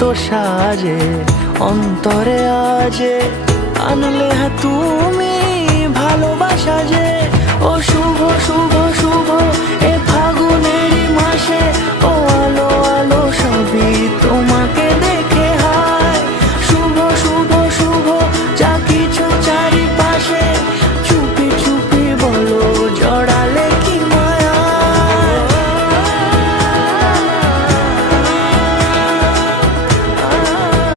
এত সাজে অন্তরে আজে আনলে হ্যাঁ তুমি ভালোবাসা যে। ও শুভ শুভ শুভ এ ফাগুনেরই মাসে, ও